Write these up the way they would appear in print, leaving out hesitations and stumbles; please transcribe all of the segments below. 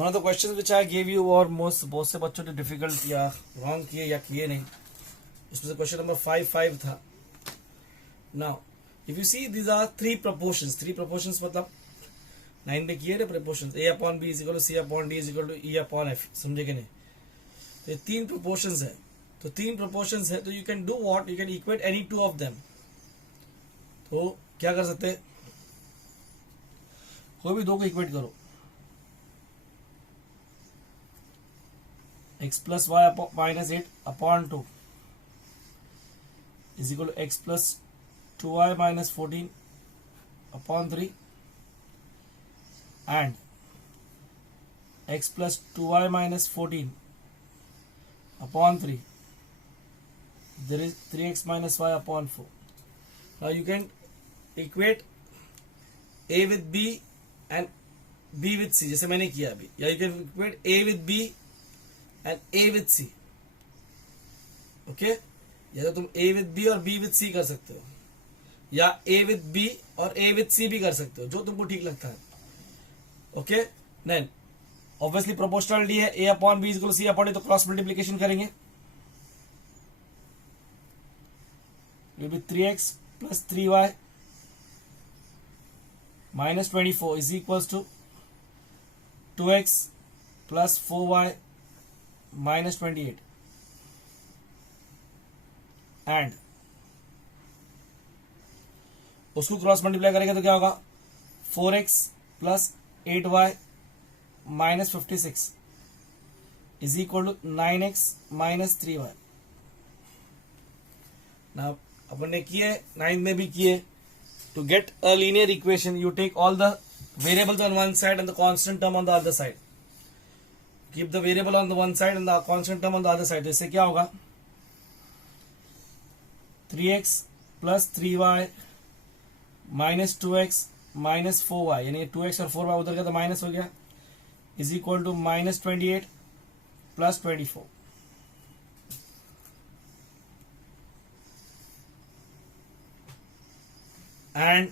One of the question which I gave you और most बहुत से बच्चों ने डिफिकल्ट किया, रॉन्ग किए या किए नहीं, इसमें से क्वेश्चन नंबर 5 था. Now if you see these are three proportions मतलब 9 में किए ना proportions, a upon b is equal to c upon d is equal to e upon f. समझे कि नहीं? तो ये 3 प्रपोर्शंस है. तो 3 प्रपोर्शंस है तो you can do what, you can equate any 2 of them. तो क्या कर सकते हैं, कोई भी 2 को इक्वेट करो. x plus Y minus 8 upon 2 is equal to x plus 2y minus 14 upon 3 and x plus 2y minus 14 upon 3, there is 3x minus y upon 4. Now you can equate a with b and b with c, जैसे मैंने किया अभी, या you can equate a with b and a with c. Okay, या तो तुम a with b और b with c कर सकते हो, या a with b और a with c भी कर सकते हो, जो तुमको ठीक लगता है. ओके, देन ऑब्वियसली प्रोपोर्शनलिटी है, a upon b equal C upon A, तो क्रॉस मल्टीप्लिकेशन करेंगे. Will be 3x plus 3y minus 24 is equal to 2x plus 4y minus 28 and उसको क्रॉस मल्टीप्लाई करेंगे तो क्या होगा, 4x plus 8y minus 56 is equal to 9x minus 3y. ना अपन ने किए, 9 में भी किए. To get a linear equation you take all the variables on one side and the constant term on the other side. Keep the variable on the one side and the constant term on the other side. इससे क्या होगा, 3x plus 3y minus 2x minus 4y, यानी 2x और 4y उधर का तो minus हो गया, is equal to minus 28 plus 24. And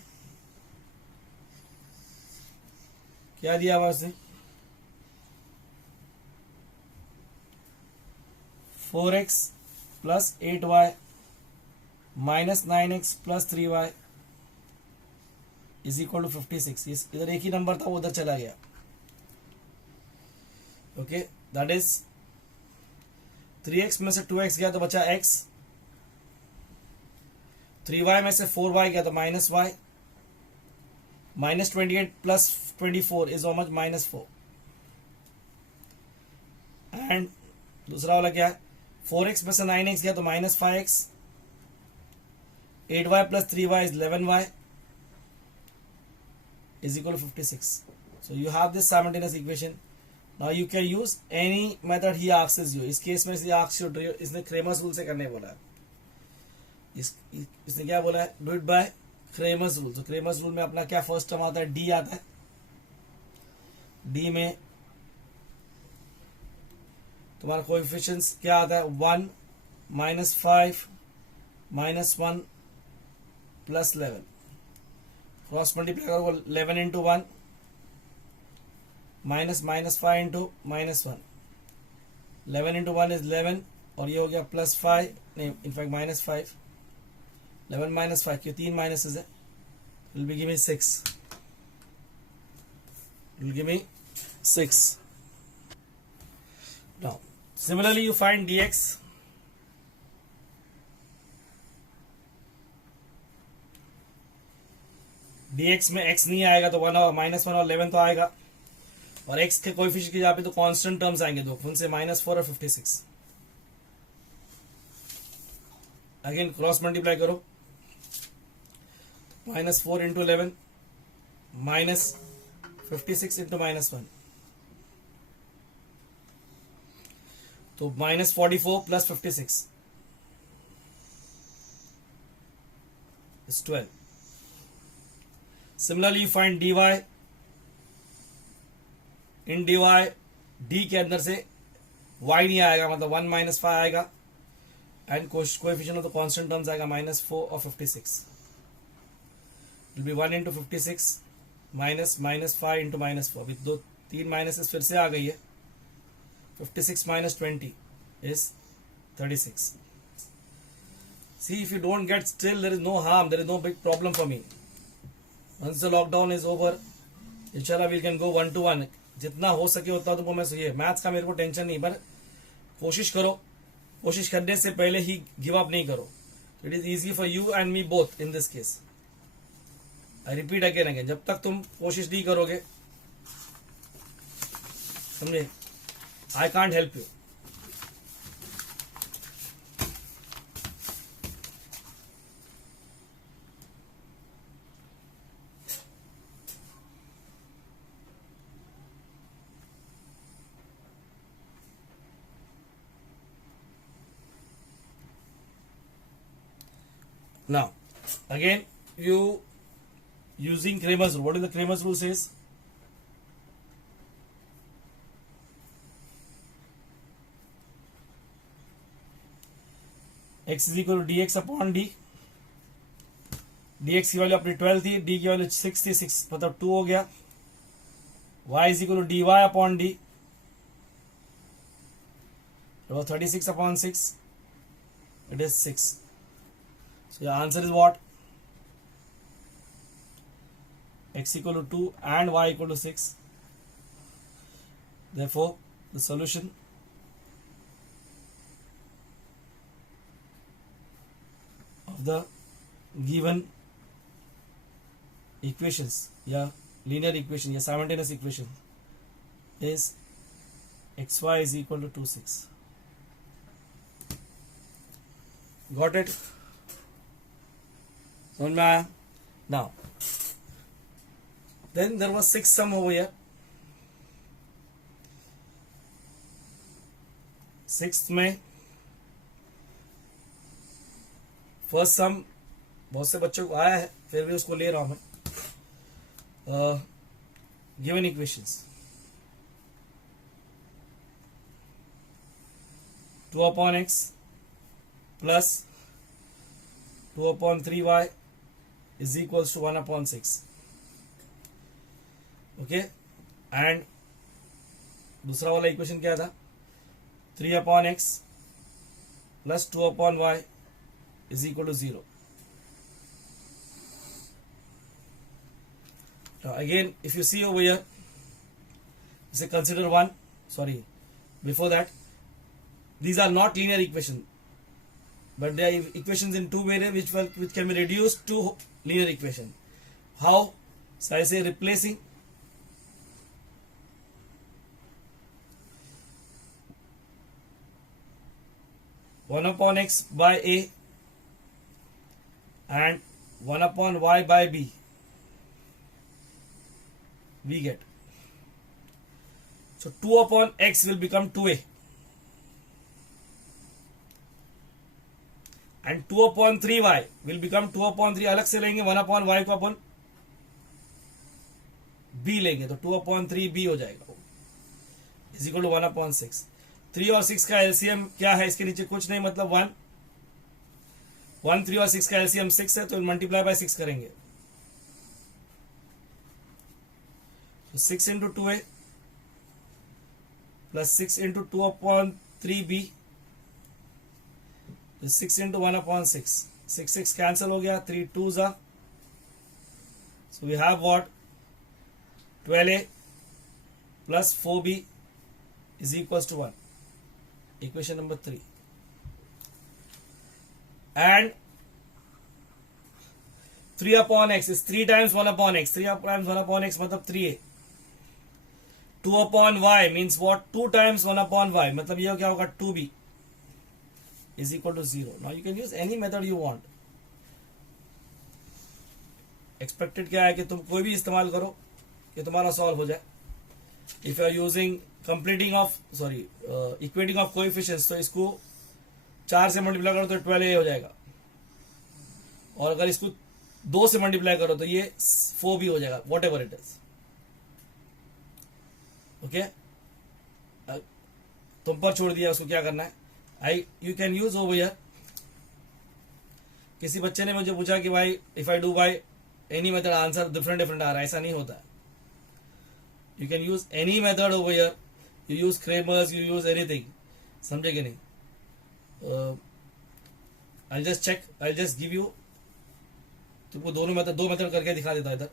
क्या दिया हुआ उसने, 4x plus 8y minus 9x plus 3y is equal to 56. इधर एक ही नंबर था, वो उधर चला गया. ओके, दैट इज 3x में से 2x गया तो बचा x, 3y में से 4y गया तो minus y, minus 28 plus 24 is almost minus 4. And दूसरा वाला क्या है, 4x में से 9x गया तो minus 5x, 8y plus 3y is 11y is equal to 56. So you have this simultaneous equation. Now you can use any method he asks you. इस case में he asks you, इसने Cramer's rule से करने बोला है. इसने क्या बोला है, do it by Cramer's rule. तो क्रेमर्स रूल में अपना क्या फर्स्ट टर्म आता है, d आता है. d में तुम्हारा कोएफिशिएंट्स क्या आता है, 1 minus 5 minus 1 plus 11. Cross multiply करो, 11 into 1 minus minus 5 into minus 1. 11 into 1 is 11 और ये हो गया प्लस 5, नहीं इनफैक्ट माइनस 5. 11 माइनस 5 क्यों, 3 माइनसेस है, will be give me 6. Will give me 6. Now similarly you find dx. dx में x नहीं आएगा तो 1 और माइनस 1 और 11 तो आएगा, और x के कोएफिशिएंट के यहाँ पे तो कांस्टेंट टर्म्स आएंगे दो, उनसे माइनस 4 और 56. अगेन क्रॉस मल्टीप्लाई करो, minus 4 into 11 minus 56 into minus 1, तो minus 44 plus 56 is 12. Similarly you find dy. In dy d के अंदर से y नहीं आएगा, मतलब 1 माइनस 5 आएगा, and coefficient of the constant terms आएगा माइनस 4 और 56. Will be 1 into 56 minus minus 5 into minus 4 with 3 minuses फिर से आ गई है. 56 minus 20 is 36. See, if you don't get, still there is no harm, there is no big problem for me. Once the lockdown is over, inshallah we can go 1-to-1. जितना हो सके उतना तुमको मैं ये मैथ्स का मेरे को टेंशन नहीं, पर कोशिश करो. कोशिश करने से पहले ही गिव अप नहीं करो. It is easy for you and me both in this case. I repeat again जब तक तुम कोशिश नहीं करोगे, समझे, I can't help you. Now, again, you using Cramer's rule. What is the Cramer's rule says? X is equal to dx upon d. dx की value अपनी 12 थी, d की वैल्यू 6 थी, 6 मतलब 2 हो गया. y is equal to dy upon d. It was 36 upon 6. It is 6. So your answer is what? X equal to 2 and y equal to 6. Therefore, the solution of the given equations, linear equation, simultaneous equation is xy is equal to 2, 6. Got it? समझ में आया? Now, then there was 6 sum over here. 6th में first सम बहुत से बच्चों को आया है, फिर भी उसको ले रहा हूं मैं. Given equations 2/x plus 2/3y is equals to 1/6. Okay, and दूसरा वाला इक्वेशन क्या था? 3/x plus 2/y is equal to 0. Now again, if you see over here, say consider one. Sorry, before that, these are not linear equations, but they are equations in two variables which can be reduced to linear equation. How? So I say replacing one upon x by a and 1/y by b, we get, so 2/x will become 2a and 2/3y will become 2/3. अलग से लेंगे, 1/y को अपन b लेंगे तो 2/3b हो जाएगा, is equal to 1/6. 3 और 6 का एलसीएम क्या है? इसके नीचे कुछ नहीं, मतलब 1. 3 और 6 का एलसीएम 6 है, तो मल्टीप्लाई बाय 6 करेंगे. तो 6 into 2a plus 6 into 2/3b, 6 into 1/6. 6 cancel हो गया, 3 2s are, so we have what? 12a plus 4b is equals to 1. Equation number 3. And 3/x is 3 times 1/x. 3 times 1/x मतलब 3a. 2/y means what? 2 times 1/y मतलब ये क्या होगा? 2b is equal to 0. Now you can use any method you want. Expected क्या है कि तुम कोई भी इस्तेमाल करो कि तुम्हारा सॉल्व हो जाए. If you are using equating of coefficients, तो इसको 4 से मल्टीप्लाई करो तो 12a हो जाएगा, और अगर इसको 2 से मल्टीप्लाई करो तो ये 4b हो जाएगा, whatever it is. Okay, तुम पर छोड़ दिया उसको क्या करना है. You can use over here. किसी बच्चे ने मुझे पूछा कि भाई if I do by any method answer different आ रहा है. ऐसा नहीं होता है. You can use any method over here. You use Kramer's, you use anything. समझे कि नहीं? I'll just check. I'll just give you. तुमको दो मेथड करके दिखा देता इधर.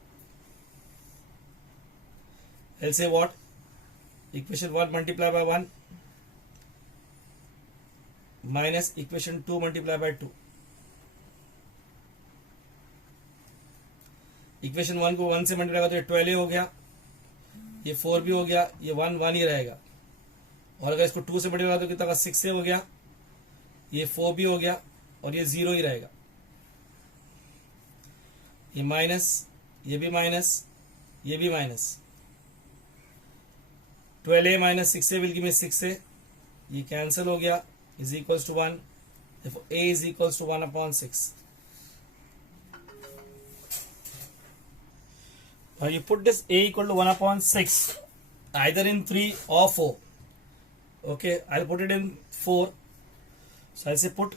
I'll say what? Equation 1 multiplied by 1 minus equation 2 multiplied by 2. Equation 1 को 1 से मल्टीप्लाई करो तो ये 12 हो गया, ये 4 भी हो गया, ये 1 1 ही रहेगा. और अगर इसको 2 से मल्टीप्लाई करो तो कितना 6 से हो गया, ये 4 भी हो गया और ये 0 ही रहेगा. ये माइनस, ये भी माइनस, ये भी minus. 12a minus 6a will give me 6a. ये कैंसिल हो गया, is equals to 1. a is equals to 1/6. Now you put this a equal to 1/6 either in 3 or 4. Okay, I'll put it in 4. So I'll say put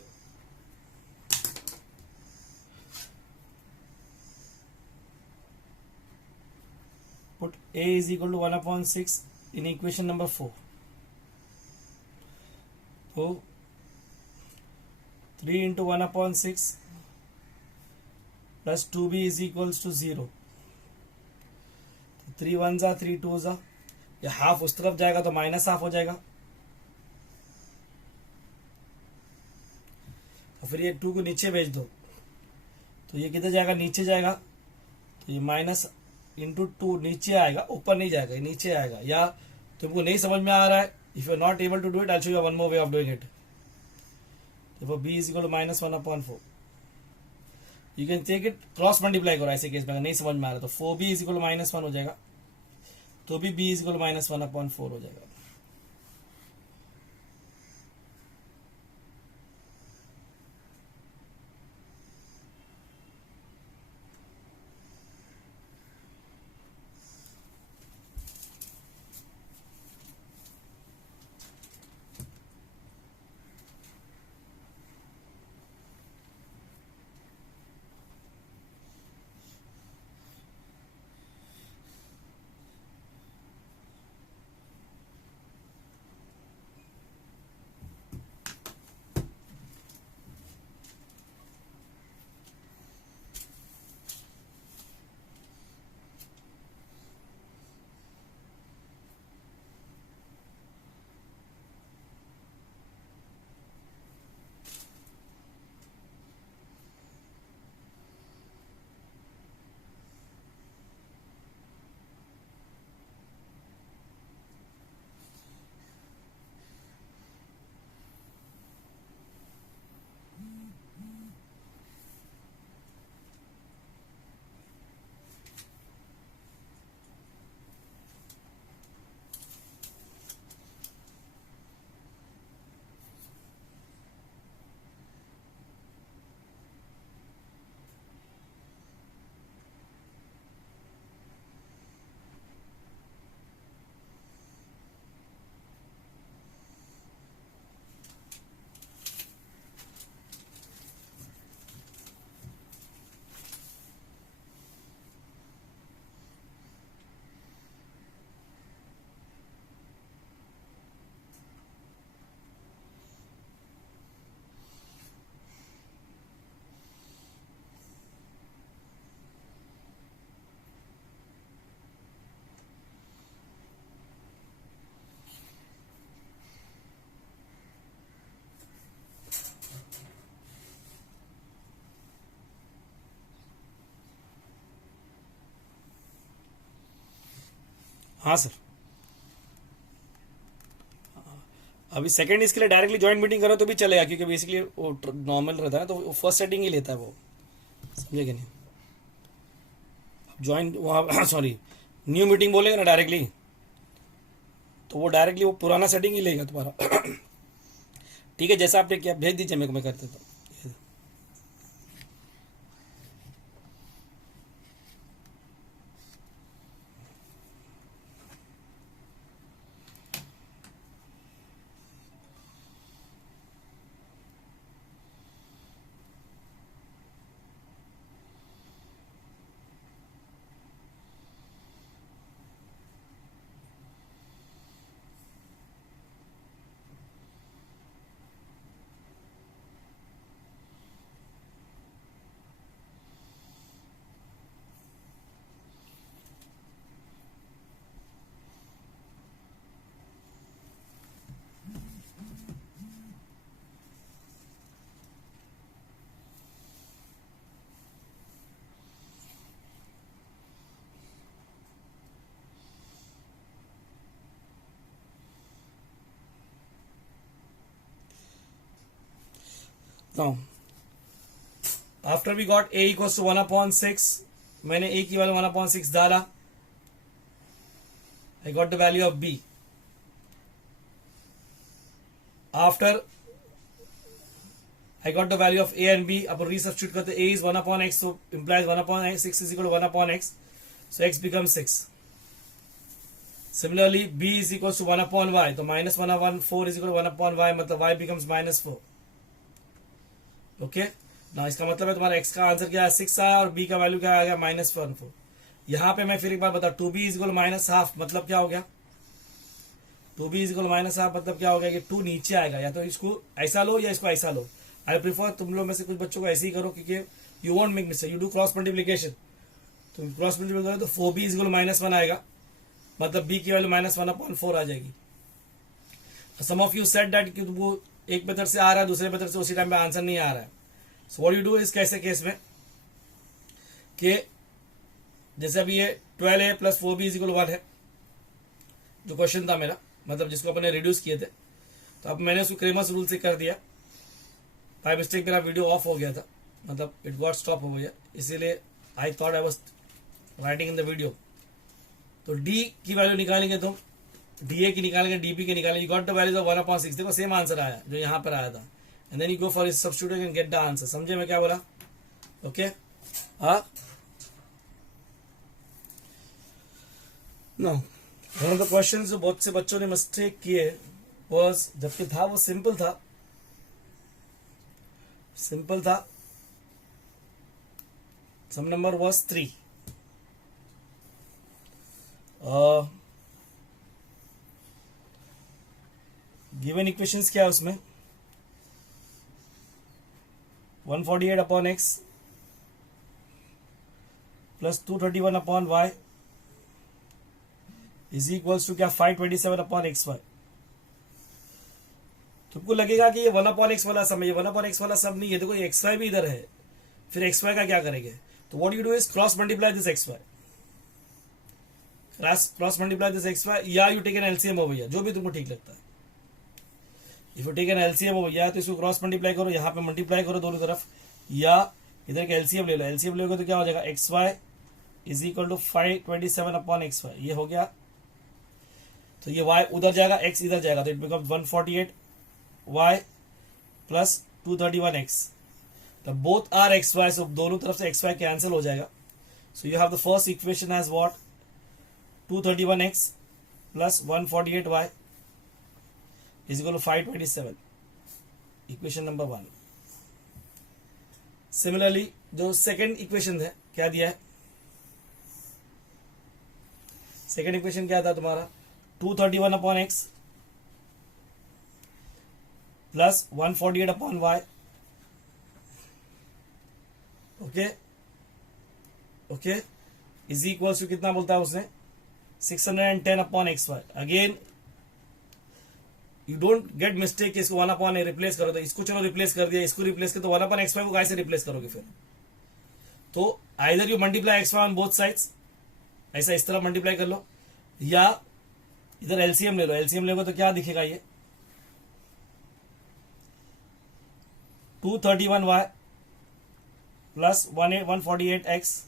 a is equal to 1/6 in equation number 4. So 3 into 1/6 plus 2b is equals to 0. 3 1 जा 3 2 जा, ये half उस तरफ जाएगा तो minus half हो जाएगा. और फिर ये 2 को नीचे भेज दो तो ये किधर जाएगा, नीचे जाएगा. तो ये माइनस इंटू 2 नीचे आएगा, ऊपर नहीं जाएगा, ये नीचे आएगा. या तुमको नहीं समझ में आ रहा है, if you are not able to do it, I show you one more way of doing it. देखो b इज इक्वल टू -1/4. You can take it cross multiply करो ऐसे केस में. अगर नहीं समझ में आ रहा तो 4b इज इक्वल टू -1 हो जाएगा, तो भी b इज इक्वल टू -1/4 हो जाएगा. हाँ सर, अभी सेकंड इसके लिए डायरेक्टली जॉइंट मीटिंग करो तो भी चलेगा, क्योंकि बेसिकली वो नॉर्मल रहता है तो वो फर्स्ट सेटिंग ही लेता है वो. समझे कि नहीं? जॉइंट वहाँ सॉरी न्यू मीटिंग बोलेंगे ना डायरेक्टली, तो वो डायरेक्टली वो पुराना सेटिंग ही लेगा तुम्हारा. ठीक है, जैसा आपने किया भेज दीजिए मेरे को, मैं कर देता हूँ. Now after we got a equals to 1/6, मैंने a की वैल्यू 1/6 डाला, I got the value of b. After I got the value of a and b, अब resubstitute करते a is 1/x, so implies 1/6 is equal to 1/x, so x becomes 6. Similarly b is equals to 1/y, तो minus 1/4 is equal to 1/y, मतलब y becomes -4. Okay ना, इसका मतलब है तुम्हारा x का आंसर क्या है 6 आया और b का वैल्यू क्या आ गया -1/4. यहां पे मैं फिर एक बार बता, 2b इज इक्वल -1/2 मतलब क्या हो गया, 2b इज इक्वल -1/2 मतलब क्या हो गया कि 2 नीचे आएगा, या तो इसको ऐसा लो या इसको ऐसा लो. आई प्रीफर तुम लोग में से कुछ बच्चों को ऐसे ही करो, क्योंकि you want make mistake, you do cross multiplication. तो क्रॉस मल्टीप्लीकेशन करो तो 4b इज इक्वल -1 आएगा, मतलब b की वैल्यू -1/4 आ जाएगी. सम ऑफ यू सेड दैट कि वो एक मेथड से आ रहा है, दूसरे मेथड से उसी टाइम पे आंसर नहीं आ रहा है. सो व्हाट यू डू इस कैसे केस में कि जैसे अभी ये 12a plus 4b is equal 1 है, जो क्वेश्चन था मेरा, मतलब जिसको अपने रिड्यूस किए थे, तो अब मैंने उसको क्रेमर्स रूल से कर दिया. बाय मिस्टेक मेरा वीडियो ऑफ हो गया था, मतलब इट गॉट स्टॉप हो गया, इसीलिए I thought I was writing in the video. तो d की वैल्यू निकालेंगे तुम, dA की निकालेंगे, dB की निकालेंगे, you got the values of 1/6. देखो सेम आंसर आया जो यहाँ पर आया था, and then you go for substituting and get the answer. समझे मैं क्या बोला? ओके हाँ. No, one of the question जो बहुत से बच्चों ने मिस्टेक किए वाज, जबकि था वो सिंपल था, सम नंबर वाज 3. गिवन इक्वेशंस क्या है उसमें, 148/x plus 231/y is equals to क्या 527/xy. तुमको लगेगा कि ये 1/x वाला सम है, ये 1/x वाला सम नहीं है. देखो ये xy भी इधर है, फिर xy का क्या करेंगे, तो what you do is cross multiply this xy, cross multiply this xy, या you take an LCM over here, जो भी तुमको ठीक लगता है. If you take an LCM over here तो इसको क्रॉस मल्टीप्लाई करो, यहाँ पे मल्टीप्लाई करो दोनों तरफ, या इधर का एलसीएम ले लो. एलसीएम लोगे तो क्या हो जाएगा, xy is equal to 527/xy, ये हो गया. तो ये y उधर जाएगा, x इधर जाएगा, तो it becomes 148y plus 231x. तो बोथ आर xy, सो दोनों तरफ से xy कैंसिल हो जाएगा. So you have the first equation as what, 231x plus 148y is equal to 527, equation number 1. Similarly जो सेकेंड इक्वेशन है क्या दिया है, सेकेंड इक्वेशन क्या था तुम्हारा, 231/x plus 148/y. Okay okay is equals to कितना बोलता है उसने, 610/xy. Again you don't get mistake, इसको 1/a रिप्लेस करो, तो इसको चलो रिप्लेस कर दिया, इसको रिप्लेस कर, तो 1/xy को कैसे रिप्लेस करोगे फिर, तो either you multiply xy on both sides, ऐसा इस तरह मल्टीप्लाई कर लो, या इधर एलसीएम ले लो. एलसीएम लोगे तो क्या दिखेगा, ये 231y plus 148x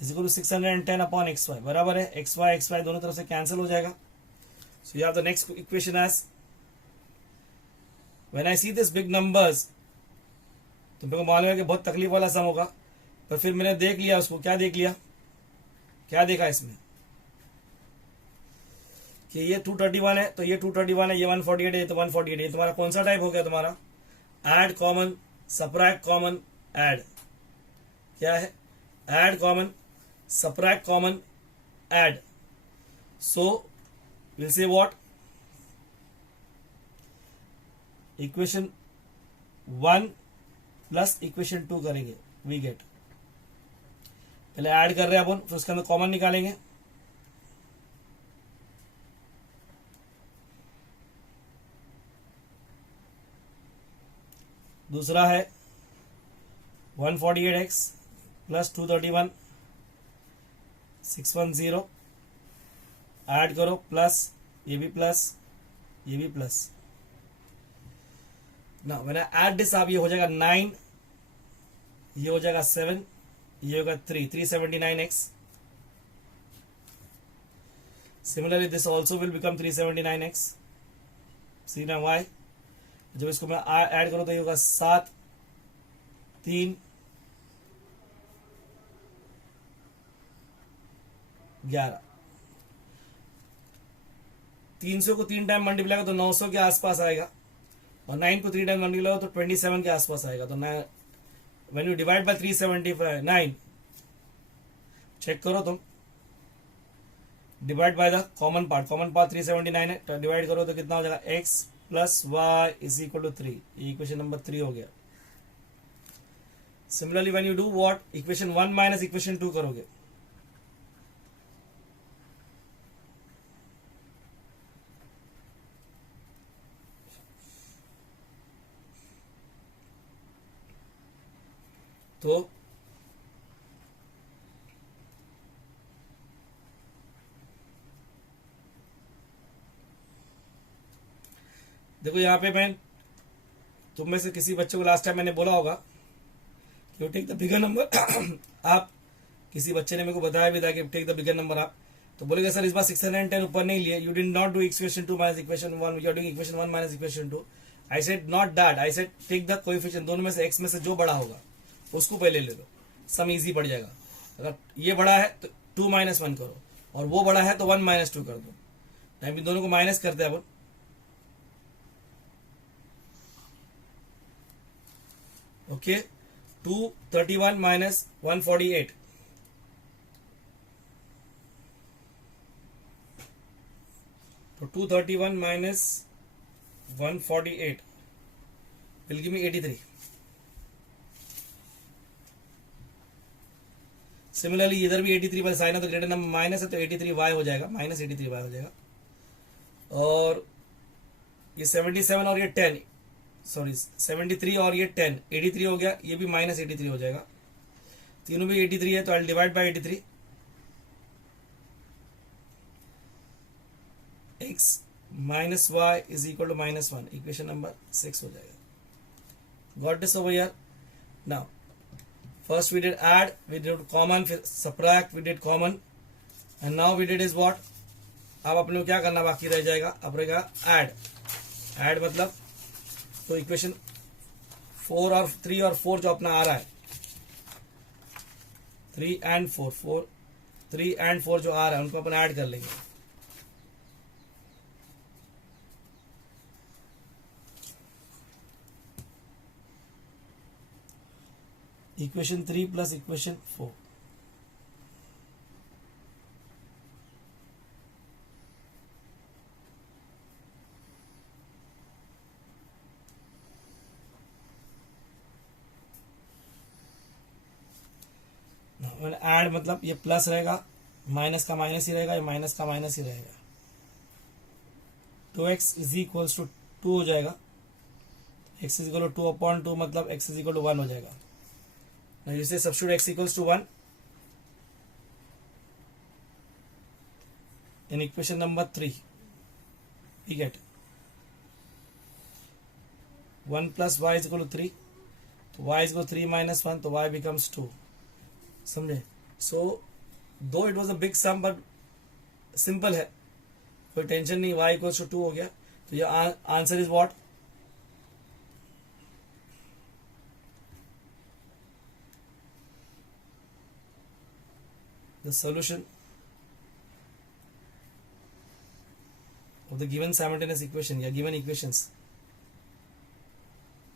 is equal to 610/xy, बराबर है xy दोनों तरफ से कैंसिल हो जाएगा. So you have the next equation as, when I see this big numbers, तो मेरे को मालूम है कि बहुत तकलीफ वाला सम होगा, पर फिर मैंने देख लिया उसको. क्या देख लिया, क्या देखा इसमें कि ये 231 है, तो ये 231 है, ये 148 है, तो 148. ये तुम्हारा कौन सा टाइप हो गया तुम्हारा, add common subtract common add. क्या है, add common subtract common add. So will say what, equation 1 plus equation 2 करेंगे, वी गेट, पहले ऐड कर रहे हैं अपन, फिर उसके अंदर कॉमन निकालेंगे. दूसरा है 148x प्लस 231 610, ऐड करो, प्लस ये भी प्लस ये भी प्लस. ना व्हेन आई ऐड दिस, अब ये हो जाएगा 9, ये हो जाएगा 7, ये होगा 379x. Similarly this also will become 379x. See now why? जब इसको मैं ऐड करूं तो ये होगा 7, 3, 11. 300 को 3 टाइम मल्टीप्लाई करो तो 900 के आसपास आएगा, और 9 को 3 टाइम मल्टीप्लाई करो तो 27 के आसपास आएगा. तो when you divide by 379, check करो तुम, divide by the common part 379 है, तो डिवाइड करो तो कितना हो जाएगा, x plus y is equal to 3. Equation number 3 हो गया. Similarly when you do what, equation 1 minus equation 2 करोगे, तो देखो यहाँ पे मैं तुम में से किसी बच्चे को लास्ट टाइम मैंने बोला होगा कि टेक द बिगर नंबर. आप किसी बच्चे ने मेरे को बताया भी था कि टेक द बिगर नंबर. आप तो बोलेगा सर इस बार 610 ऊपर नहीं लिए, you did not do equation 2 minus equation 1, you are doing equation 1 minus equation 2. I said not that, I said take the coefficient, दोनों में से x में से जो बड़ा होगा उसको पहले ले लो, सम इजी पड़ जाएगा. अगर ये बड़ा है तो 2 माइनस 1 करो, और वो बड़ा है तो 1 माइनस 2 कर दो. टाइम भी दोनों को माइनस करते हैं अपन. ओके, 231 माइनस 148, तो 231 minus 148 will give me 83. Similarly इधर भी 83 पर साइन है तो ग्रेटर नंबर माइनस है तो 83y हो जाएगा, माइनस 83y हो जाएगा. और ये 77 और ये 10, सॉरी 73 और ये 10, 83 हो गया, ये भी माइनस 83 हो जाएगा. तीनों भी 83 है तो I divide by 83. x minus y is equal to -1, equation number 6 हो जाएगा. Got this over here. Now first we did add, we did common, फिर subtract, we did common, and now we did is what. अब अपने को क्या करना बाकी रह जाएगा, अब रहेगा add मतलब तो इक्वेशन 4 और 3 और 4 जो अपना आ रहा है, 3 and 4 जो आ रहा है उनको अपन ऐड कर लेंगे. Equation 3 plus equation 4. ऐड मतलब ये प्लस रहेगा, माइनस का माइनस ही रहेगा, ये माइनस का माइनस ही रहेगा. 2x इज इक्वल्स टू 2 हो जाएगा, x इज इक्वल टू 2/2 मतलब x इज इक्वल टू 1 हो जाएगा. Now you say substitute x equals to 1 in equation number 3. We get 1 plus y is equal to 3. तो y is equal to 3 minus 1, तो y becomes 2. समझे? So though it was a big sum but simple है, कोई tension नहीं. y equals to 2 हो गया, तो ये answer is what. The solution of the given simultaneous equation या given equations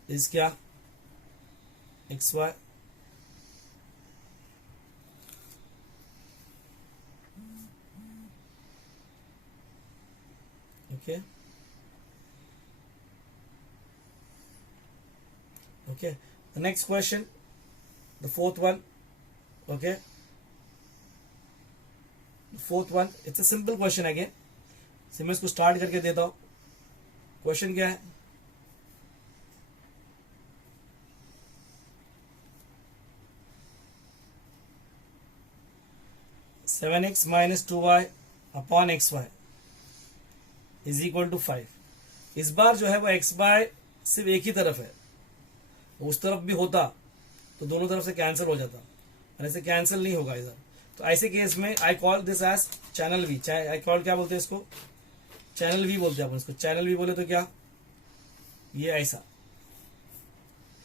is क्या, xy okay. The next question, the fourth one. Okay, fourth one, it's a simple question again. मैं इसको start करके देता हूं. क्वेश्चन क्या है, seven x minus 2y upon xy is equal to 5. इस बार जो है वो x बाय सिर्फ एक ही तरफ है, उस तरफ भी होता तो दोनों तरफ से कैंसिल हो जाता, और ऐसे कैंसिल नहीं होगा इधर। तो ऐसे केस में I call this as channel V. I call क्या बोलते हैं इसको, चैनल वी बोलते हैं अपन इसको। चैनल वी बोले तो क्या, ये ऐसा।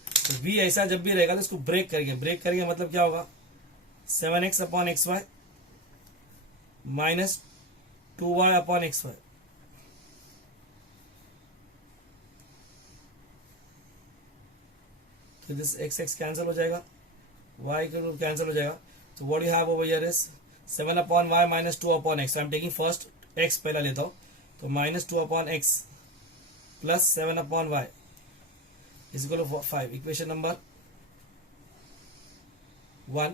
तो वी ऐसा जब भी रहेगा तो इसको ब्रेक करेंगे। ब्रेक करेंगे मतलब क्या होगा, 7x upon x y minus 2y upon x y. तो दिस x कैंसिल हो जाएगा, y कैंसिल हो जाएगा। तो what you have over here is 7 upon y minus 2 upon x. I am taking first x पहला लेता हूँ, तो minus 2 upon x plus 7 upon y is equal to 5। Equation number 1।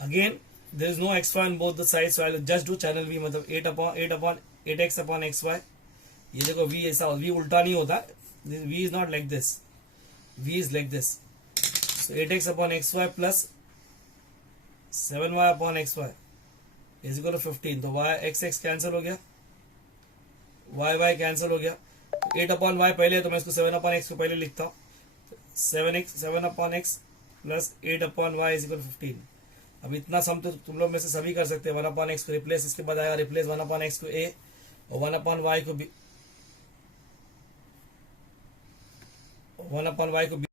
Again, there is no xy on both the sides, so I will just do channel v, मतलब 8x upon xy। ये देखो v ऐसा, v उल्टा नहीं होता, v is not like this, v is like this। So 8x upon xy plus 7y upon xy is equal to 15। तो y x cancel हो गया, y कैंसिल हो गया। तो 8 अपॉन y पहले है तो मैं इसको 7 अपॉन x को पहले लिखता हूँ। 7 upon x plus 8 upon y is equal 15। अब इतना सम तो तुम लोग में से सभी कर सकते हैं। 1 अपॉन एक्स को रिप्लेस, इसके बाद आएगा रिप्लेस 1 अपॉन एक्स को a और 1 अपॉन y को b, 1 अपॉन y को b